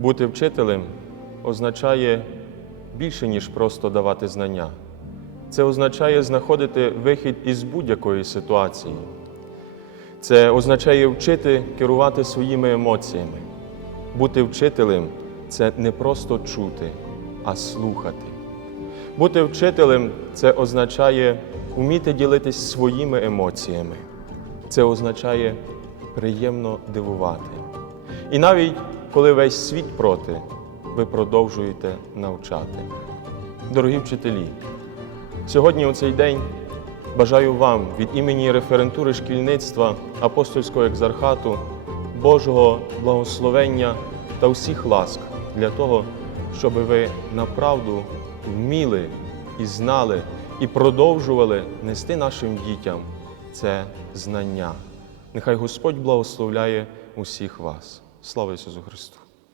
Бути вчителем означає більше, ніж просто давати знання. Це означає знаходити вихід із будь-якої ситуації. Це означає вчити керувати своїми емоціями. Бути вчителем це не просто чути, а слухати. Бути вчителем це означає вміти ділитись своїми емоціями. Це означає приємно дивувати. І навіть коли весь світ проти, ви продовжуєте навчати. Дорогі вчителі, сьогодні у цей день бажаю вам від імені референтури шкільництва апостольського екзархату Божого благословення та всіх ласк для того, щоб ви направду вміли і знали, і продовжували нести нашим дітям це знання. Нехай Господь благословляє усіх вас. Слава Ісусу Христу!